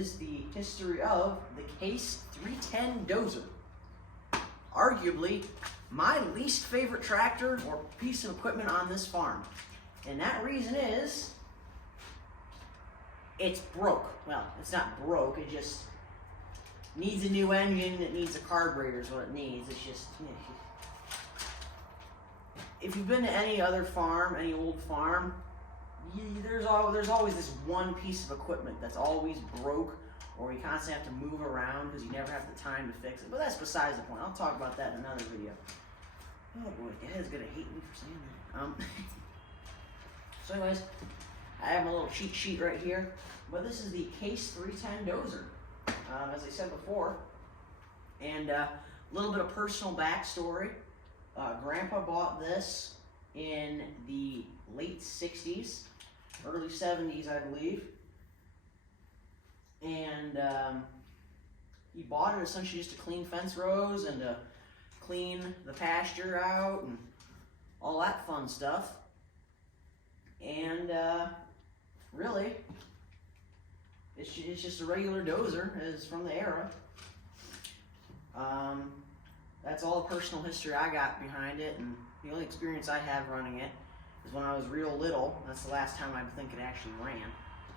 is the history of the Case 310 dozer. Arguably, my least favorite tractor or piece of equipment on this farm. And that reason is, it's broke. Well, it's not broke, it just needs a new engine, it needs a carburetor is what it needs. It's just, if you've been to any other farm, any old farm, there's always this one piece of equipment that's always broke, or you constantly have to move around because you never have the time to fix it. But that's besides the point. I'll talk about that in another video. Oh boy, Dad's gonna hate me for saying that. So anyways, I have my little cheat sheet right here. But this is the Case 310 dozer, as I said before. And a little bit of personal backstory. Grandpa bought this in the late 60s, early 70s, I believe. And he bought it essentially just to clean fence rows and to clean the pasture out and all that fun stuff. And really, it's just a regular dozer. It's from the era. That's all the personal history I got behind it, and the only experience I have running it is when I was real little. That's the last time I think it actually ran.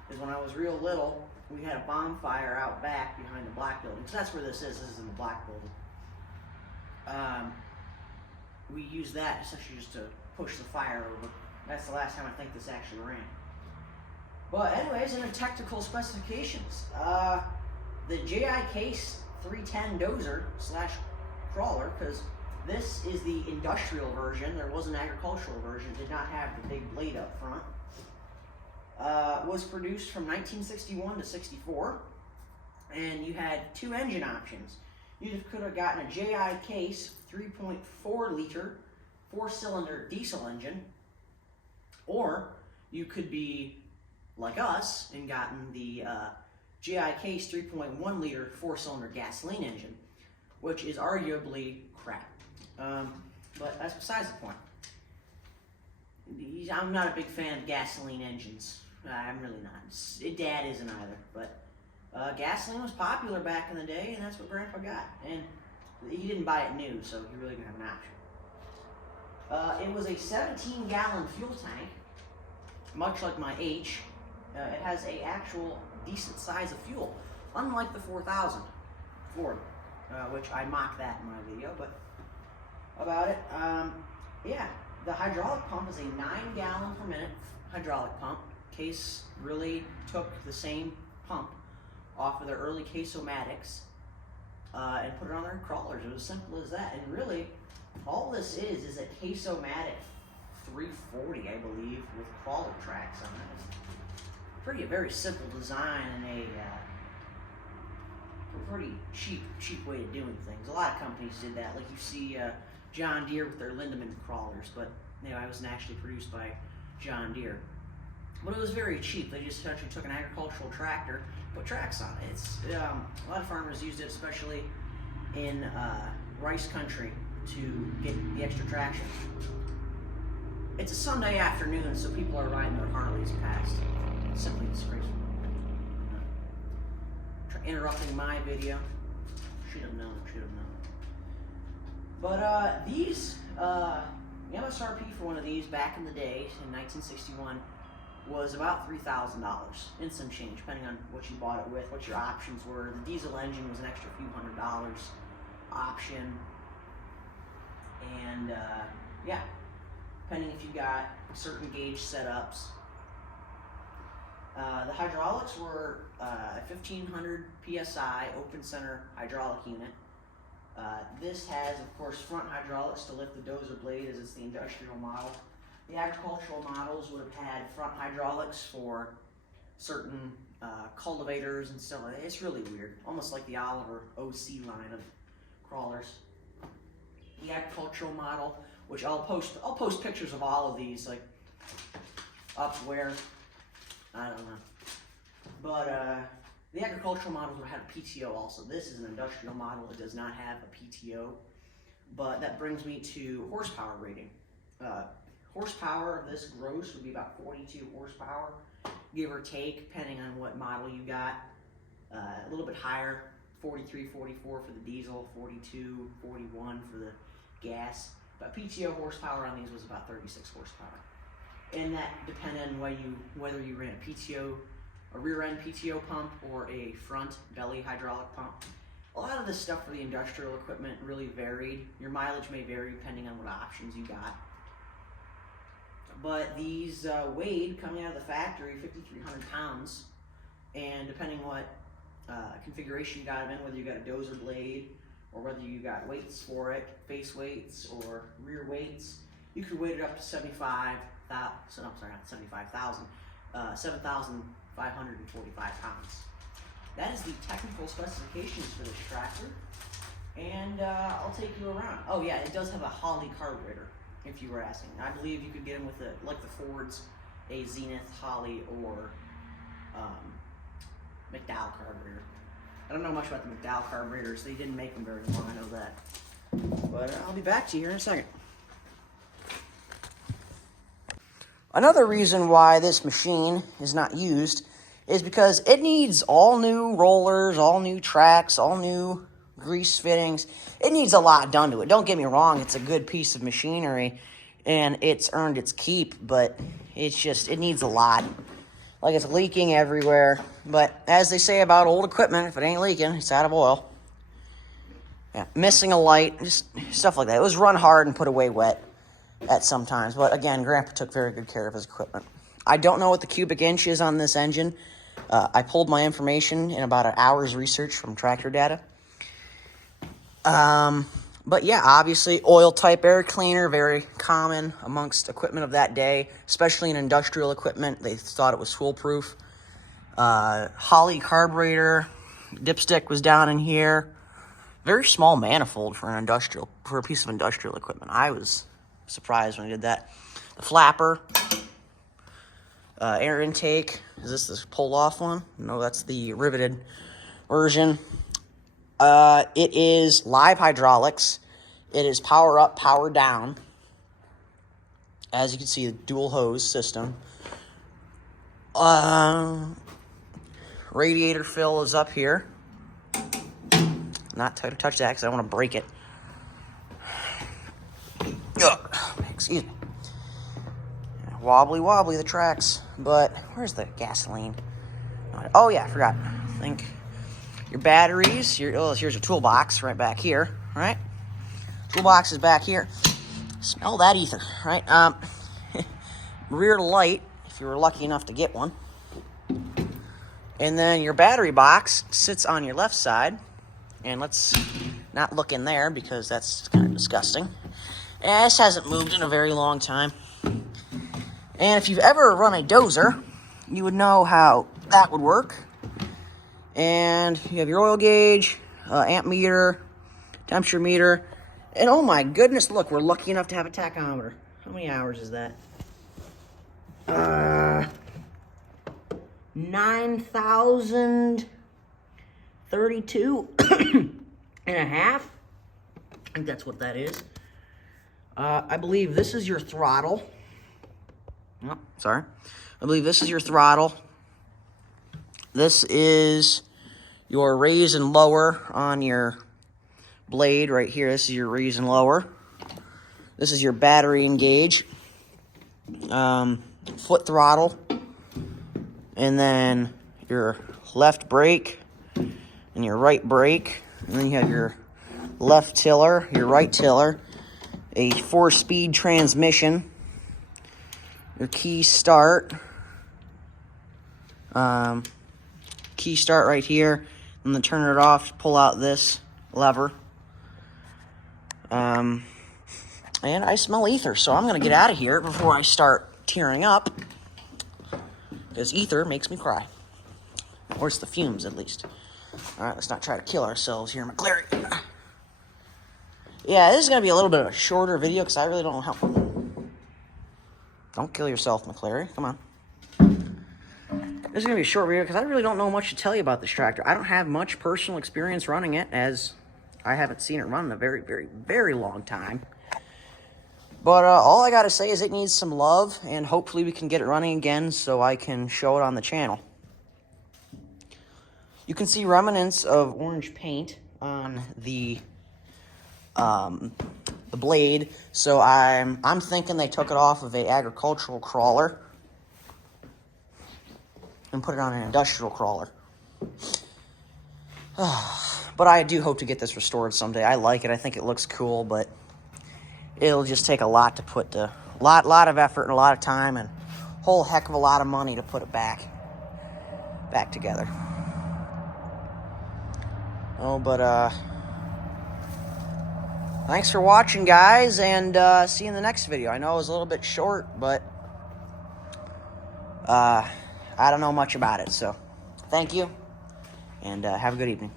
Is when I was real little, we had a bonfire out back behind the black building. So that's where this is. This is in the black building. We used that essentially just to push the fire over. That's the last time I think this actually ran. But anyways, in the technical specifications, the JI Case 310 dozer / crawler, because this is the industrial version. There was an agricultural version. It did not have the big blade up front. Was produced from 1961 to 64, and you had two engine options. You could have gotten a JI Case 3.4 liter 4-cylinder diesel engine, or you could be like us and gotten the JI Case 3.1 liter 4-cylinder gasoline engine, which is arguably crap. But that's besides the point. I'm not a big fan of gasoline engines. I'm really not. Dad isn't either. But gasoline was popular back in the day, and that's what Grandpa got. And he didn't buy it new, so he really didn't have an option. It was a 17-gallon fuel tank, much like my H. It has a actual decent size of fuel, unlike the 4000 Ford, which I mocked that in my video. But about it, yeah, the hydraulic pump is a 9-gallon per minute hydraulic pump. Case really took the same pump off of their early Case-O-Matics and put it on their crawlers. It was as simple as that. And really, all this is a Case-O-Matic 340, I believe, with crawler tracks on it. It's a very simple design and a pretty cheap way of doing things. A lot of companies did that. Like you see John Deere with their Lindemann crawlers, but it wasn't actually produced by John Deere. But it was very cheap. They just actually took an agricultural tractor, put tracks on it. It's a lot of farmers used it, especially in rice country, to get the extra traction. It's a Sunday afternoon, so people are riding their Harleys past. It's simply disgraceful. Interrupting my video. Should have known. But these, the MSRP for one of these back in the day, in 1961, was about $3,000 and some change, depending on what you bought it with, what your options were. The diesel engine was an extra few $100 option. And yeah, depending if you got certain gauge setups. The hydraulics were a 1500 PSI open center hydraulic unit. This has, of course, front hydraulics to lift the dozer blade, as it's the industrial model. The agricultural models would have had front hydraulics for certain cultivators and stuff like that. It's really weird, almost like the Oliver OC line of crawlers. The agricultural model, which I'll post pictures of all of these, like up where, I don't know. But the agricultural models would have a PTO also. This is an industrial model. It does not have a PTO. But that brings me to horsepower rating. Horsepower of this gross would be about 42 horsepower, give or take, depending on what model you got. A little bit higher, 43, 44 for the diesel, 42, 41 for the gas. But PTO horsepower on these was about 36 horsepower. And that depended on whether you ran a rear end PTO pump or a front belly hydraulic pump. A lot of this stuff for the industrial equipment really varied. Your mileage may vary depending on what options you got. But these weighed, coming out of the factory, 5,300 pounds. And depending what configuration you got them in, whether you got a dozer blade or whether you got weights for it, face weights or rear weights, you could weight it up to 7,545 pounds. That is the technical specifications for this tractor, and I'll take you around. Oh yeah, it does have a Holley carburetor, if you were asking. I believe you could get them with like the Fords, a Zenith, Holley, or McDowell carburetor. I don't know much about the McDowell carburetors. They didn't make them very long, I know that. But I'll be back to you here in a second. Another reason why this machine is not used is because it needs all new rollers, all new tracks, all new grease fittings. It needs a lot done to it. Don't get me wrong, it's a good piece of machinery and it's earned its keep, but it needs a lot. Like, it's leaking everywhere. But as they say about old equipment, if it ain't leaking, it's out of oil. Yeah, missing a light, just stuff like that. It was run hard and put away wet at some times. But again, Grandpa took very good care of his equipment. I don't know what the cubic inch is on this engine. I pulled my information in about an hour's research from Tractor Data. But yeah, obviously, oil type air cleaner, very common amongst equipment of that day, especially in industrial equipment. They thought it was foolproof. Holley carburetor, dipstick was down in here. Very small manifold for a piece of industrial equipment. I was surprised when I did that. The flapper, air intake. Is this the pull-off one? No, that's the riveted version. It is live hydraulics. It is power up, power down. As you can see, the dual hose system. Radiator fill is up here. Not to touch that because I don't want to break it. Ugh, excuse me. Wobbly wobbly the tracks, but where's the gasoline? Oh yeah, I forgot. I think your batteries. Here's your toolbox right back here. Right, toolbox is back here. Smell that ether, right? Rear light, if you were lucky enough to get one. And then your battery box sits on your left side. And let's not look in there because that's kind of disgusting. And this hasn't moved in a very long time. And if you've ever run a dozer, you would know how that would work. And you have your oil gauge, amp meter, temperature meter. And oh my goodness, look, we're lucky enough to have a tachometer. How many hours is that? 9,032 and a half. I think that's what that is. I believe this is your throttle. Oh, sorry. I believe this is your throttle. This is your raise and lower on your blade right here. This is your raise and lower. This is your battery engage. Foot throttle. And then your left brake and your right brake. And then you have your left tiller, your right tiller, a 4-speed transmission, your key start right here, and then turn it off, pull out this lever. And I smell ether, so I'm going to get out of here before I start tearing up, because ether makes me cry. Or it's the fumes, at least. Alright, let's not try to kill ourselves here, McClary. Yeah, this is going to be a little bit of a shorter video, because I really don't know how... Don't kill yourself, McClary. Come on. This is going to be a short video, because I really don't know much to tell you about this tractor. I don't have much personal experience running it, as I haven't seen it run in a very, very, very long time. But all I got to say is it needs some love, and hopefully we can get it running again so I can show it on the channel. You can see remnants of orange paint on the blade, so I'm thinking they took it off of an agricultural crawler and put it on an industrial crawler. But I do hope to get this restored someday. I like it. I think it looks cool, but it'll just take a lot to put the lot of effort and a lot of time and a whole heck of a lot of money to put it back together. Oh, but thanks for watching, guys, and see you in the next video. I know it was a little bit short, but I don't know much about it, so thank you, and have a good evening.